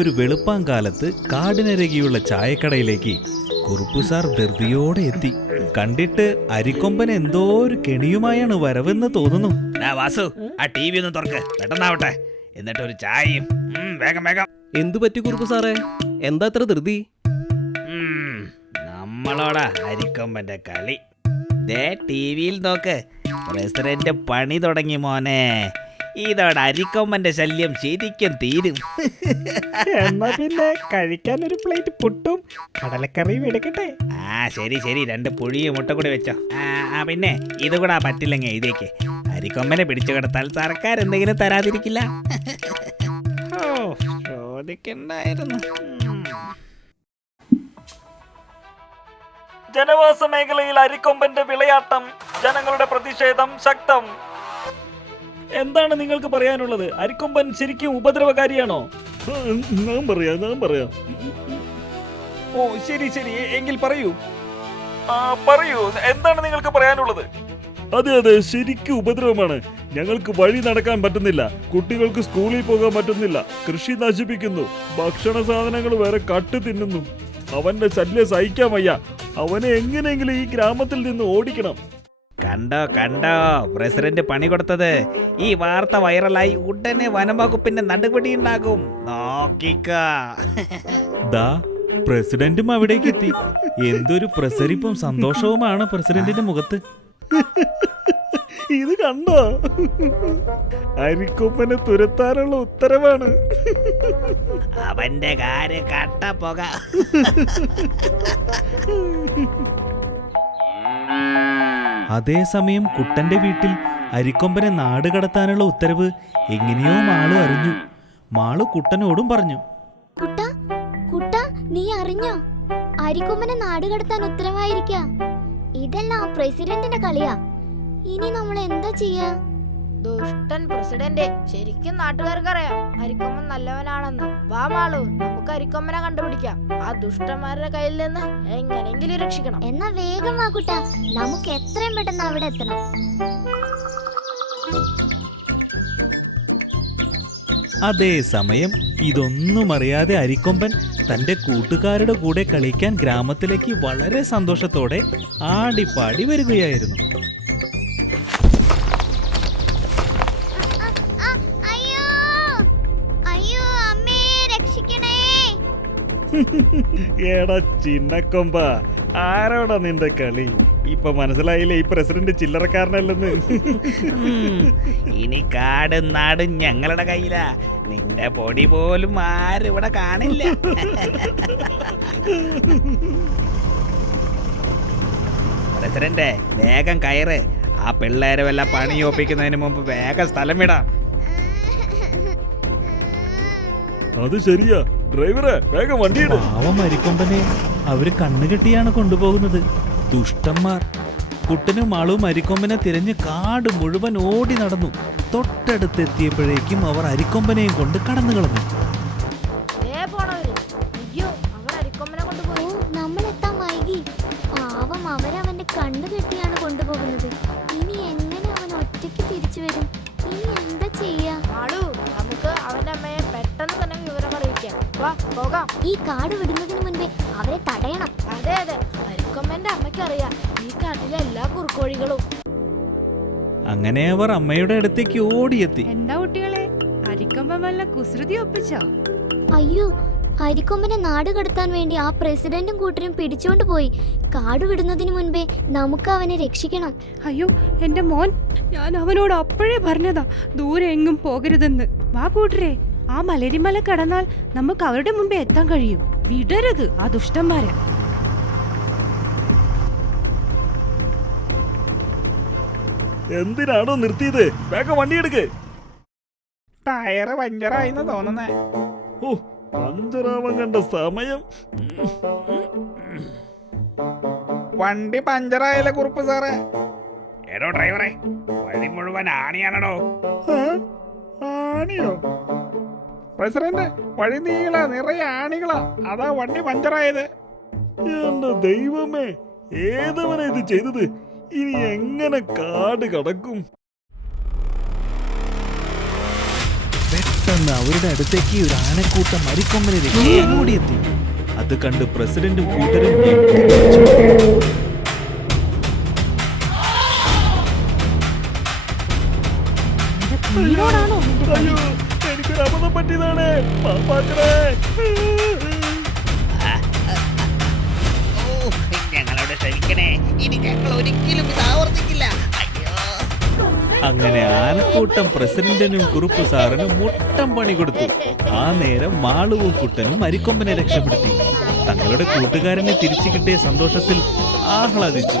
ഒരു വെളുപ്പാങ്കാലത്ത് കാടിനരകിയുള്ള ചായക്കടയിലേക്ക് കുറുപ്പ് സാർ ധൃതിയോടെ എത്തി. കണ്ടിട്ട് അരിക്കൊമ്പൻ എന്തോ ഒരു കെണിയുമായാണ് വരവെന്ന് തോന്നുന്നു. വാസു, ആ ടി വി ഒന്ന് തുറക്ക്, പെട്ടെന്നാവട്ടെ. എന്നിട്ട് ഒരു ചായയും. വേഗം വേഗം. എന്തു പറ്റി കുറുപ്പ് സാറേ, എന്താ ഇത്ര ധൃതി? നമ്മളോടാ അരിക്കൊമ്പന്റെ കളി. ദേ ടി വിയിൽ നോക്ക്, പ്രസിഡന്റ് പണി തുടങ്ങി മോനെ. ഇതോടെ അരിക്കൊമ്പന്റെ ശല്യം ശരിക്കും തീരും. എന്നാ പിന്നെ കഴിക്കാൻ ഒരു പ്ലേറ്റ് പുട്ടും കടലക്കറിയും എടുക്കട്ടെ. ശരി ശരി, 2 പുഴിയും മുട്ട കൂടി വെച്ചോ. പിന്നെ ഇത് കൂടെ പറ്റില്ലെങ്കിൽ എഴുതിയേക്ക്. അരിക്കൊമ്പനെ പിടിച്ചു കിടത്താൽ സർക്കാർ എന്തെങ്കിലും തരാതിരിക്കില്ല. ചോദിക്കണ്ടായിരുന്നു. ജനവാസ മേഖലയിൽ അരിക്കൊമ്പന്റെ വിളയാട്ടം, ജനങ്ങളുടെ പ്രതിഷേധം ശക്തം. എന്താണ് നിങ്ങൾക്ക് പറയാനുള്ളത്? അരിക്കൊമ്പൻ ശരിക്കും ഉപദ്രവകാരിയാണോ? ഞാൻ പറയാം. ഓ ശരി ശരി, എങ്കിൽ പറയൂ. പറയൂ, എന്താണ് നിങ്ങൾക്ക് പറയാനുള്ളത്? അതെ, ശരിക്കും ഉപദ്രവമാണ്. ഞങ്ങൾക്ക് വഴി നടക്കാൻ പറ്റുന്നില്ല, കുട്ടികൾക്ക് സ്കൂളിൽ പോകാൻ പറ്റുന്നില്ല, കൃഷി നശിപ്പിക്കുന്നു, ഭക്ഷണ സാധനങ്ങൾ വരെ കട്ട് തിന്നുന്നു. അവന്റെ ശല്യം സഹിക്കാൻ വയ്യ. അവനെ എങ്ങനെയെങ്കിലും ഈ ഗ്രാമത്തിൽ നിന്ന് ഓടിക്കണം. കണ്ടോ പ്രസിഡന്റ് പണി കൊടുത്തത്. ഈ വാർത്ത വൈറലായി ഉടനെ വനം വകുപ്പിന്റെ നടപടി ഉണ്ടാകും. നോക്കിക്കാ. ദാ പ്രസിഡന്റും അവിടേക്ക് എത്തി. എന്തൊരു പ്രസരിപ്പും സന്തോഷവുമാണ് പ്രസിഡന്റിന്റെ മുഖത്ത്. ഇത് കണ്ടോ? അരിക്കൊമ്പനെ തുരത്താനുള്ള ഉത്തരവാണ്. അവന്റെ കാര്യം കട്ടപ്പോക. അതേസമയം കുട്ടന്റെ വീട്ടിൽ അരിക്കൊമ്പനെ നാട് കടത്താനുള്ള ഉത്തരവ് എങ്ങനെയോ മാളു അറിഞ്ഞു. മാളു കുട്ടനോടും പറഞ്ഞു. കുട്ട, നീ അറിഞ്ഞോ? അരിക്കൊമ്പനെ നാട് കടത്താൻ ഉത്തരവായിരിക്ക. ഇതെല്ലാം പ്രസിഡന്റിന്റെ കളിയാ. ഇനി നമ്മൾ എന്താ ചെയ്യാ? ദുഷ്ടൻ പ്രസിഡന്റ്. ശരിക്കും നാട്ടുകാർക്ക് അറിയാം അരിക്കൊമ്പൻ നല്ലവനാണെന്ന്. വാ മാളു, നമുക്ക് അരിക്കൊമ്പനെ കണ്ടുപിടിക്കാം. ആ ദുഷ്ടന്മാരുടെ കയ്യിൽ നിന്ന് എങ്ങനെയെങ്കിലും രക്ഷിക്കണം. എന്നാ വേഗം വാ കുട്ടാ, നമുക്ക് എത്രയും പെട്ടെന്ന് അവിടെ എത്തണം. അതേസമയം ഇതൊന്നും അറിയാതെ അരിക്കൊമ്പൻ തന്റെ കൂട്ടുകാരുടെ കൂടെ കളിക്കാൻ ഗ്രാമത്തിലേക്ക് വളരെ സന്തോഷത്തോടെ ആടിപ്പാടി വരികയായിരുന്നു. എടാ ചിന്നക്കൊമ്പ, ആരോടാ നിന്റെ കളി? ഇപ്പൊ മനസ്സിലായില്ലേ ഈ പ്രസിഡന്റ് ചില്ലറക്കാരനല്ലെന്ന്? ഇനി കാടും നാടും ഞങ്ങളുടെ കയ്യിലാ. നിന്റെ പൊടി പോലും ആരും ഇവിടെ കാണില്ല. പ്രസിഡന്റ് വേഗം കയറ്. ആ പിള്ളേരെ വല്ല പണി ഒപ്പിക്കുന്നതിന് മുമ്പ് വേഗം സ്ഥലം വിടാം. അത് ശരിയാ, ഡ്രൈവറെ വേഗം വണ്ടിയിട്. പാവം അരിക്കൊമ്പനെ അവര് കണ്ണുകെട്ടിയാണ് കൊണ്ടുപോകുന്നത്, ദുഷ്ടന്മാർ. കുട്ടനും മാളും അരിക്കൊമ്പനെ തിരഞ്ഞ് കാട് മുഴുവൻ ഓടി നടന്നു. തൊട്ടടുത്തെത്തിയപ്പോഴേക്കും അവർ അരിക്കൊമ്പനെയും കൊണ്ട് കടന്നു കളഞ്ഞു. നമ്മളെത്താൻ വൈകി. പാവം, അവരവന്റെ കണ്ണുകെട്ടിയാണ് കൊണ്ടുപോകുന്നത്. ഇനി എങ്ങനെ അവൻ ഒറ്റയ്ക്ക് തിരിച്ചു വരും? ഇനി എന്താ ചെയ്യാ? നമുക്ക് അവന്റെ അമ്മയെ പെട്ടെന്ന് തന്നെ വിവരം അറിയിക്കാം. വാ പോകാം. ഈ കാട് വിടുന്നതിന് മുൻപേ അവരെ തടയണം. അതെ, അരിക്കൊമ്പന്റെ അമ്മയ്ക്ക് അറിയാം ഈ കാട്ടിലെ എല്ലാ കുറുക്കോഴികളും. അങ്ങനെ അവർ അമ്മയുടെ അടുത്തേക്ക് ഓടിയെത്തി. എന്താ കുട്ടികളെ, അരിക്കൊമ്പൻ വല്ല കുസൃതി ഒപ്പിച്ചോ? അയ്യോ, അരിക്കൊമ്പനെ നാട് കടത്താൻ വേണ്ടി ആ പ്രസിഡന്റും കൂട്ടരും പിടിച്ചോണ്ട് പോയി. കാട് വിടുന്നതിന് മുൻപേ നമുക്ക് അവനെ രക്ഷിക്കണം. അയ്യോ എന്റെ മോൻ, ഞാൻ അവനോട് അപ്പോഴേ പറഞ്ഞതാ ദൂരെ എങ്ങും പോകരുതെന്ന്. വാ കൂട്ടരെ, ആ മലരിമല കടന്നാൽ നമുക്ക് അവരുടെ മുമ്പേ എത്താൻ കഴിയും. വിടരുത് ആ ദുഷ്ടന്മാരെ. എന്തിനാണോ നിർത്തിയത്? വേഗം വണ്ടിയെടുക്ക്. ടയറ് പഞ്ചറായിന്ന് തോന്നുന്നേ. ഓ, പഞ്ചറാവാൻ കണ്ട സമയം. വണ്ടി പഞ്ചറായല്ലേ കുറുപ്പ് സാറേ? എടോ ഡ്രൈവറെ, വഴി മുഴുവൻ ആണിയാണോ? ആണിയോ? പ്രസിഡന്റ്, വഴി നീള നിറയെ ആണികളാ, അതാ വണ്ടി പഞ്ചറായത്. എന്റെ ദൈവമേ, ഏതവനാ ഇത് ചെയ്തത്? ഇനി എങ്ങനെ കാട് കടക്കും? പെട്ടെന്ന് അവരുടെ അടുത്തേക്ക് ഒരു ആനക്കൂട്ടം അരിക്കൊമ്പനെ രക്ഷിക്കാൻ ഓടിയെത്തി. അത് കണ്ട് പ്രസിഡന്റും കൂട്ടരും ഞെട്ടിപ്പിടിച്ചു. കുഞ്ഞിനോടാണോ നിന്റെ പണി? അയ്യോ, എനിക്കൊരു അബദ്ധം പറ്റിയതാണ്. പാപ്പാക്കണേ. ഓ, ഞങ്ങളോട് ക്ഷമിക്കണേ. ഇനി ഞങ്ങൾ ഒരിക്കലും ഇത് ആവർത്തിക്കില്ല. അയ്യോ. അങ്ങനെ ആനക്കൂട്ടം പ്രസിഡന്റിനും കുറുപ്പ് സാറിനും മുട്ടം പണി കൊടുത്തു. ആ നേരം മാളുവും കുട്ടനും അരിക്കൊമ്പനെ രക്ഷപ്പെടുത്തി. തങ്ങളുടെ കൂട്ടുകാരനെ തിരിച്ചു കിട്ടിയ സന്തോഷത്തിൽ ആഹ്ലാദിച്ചു.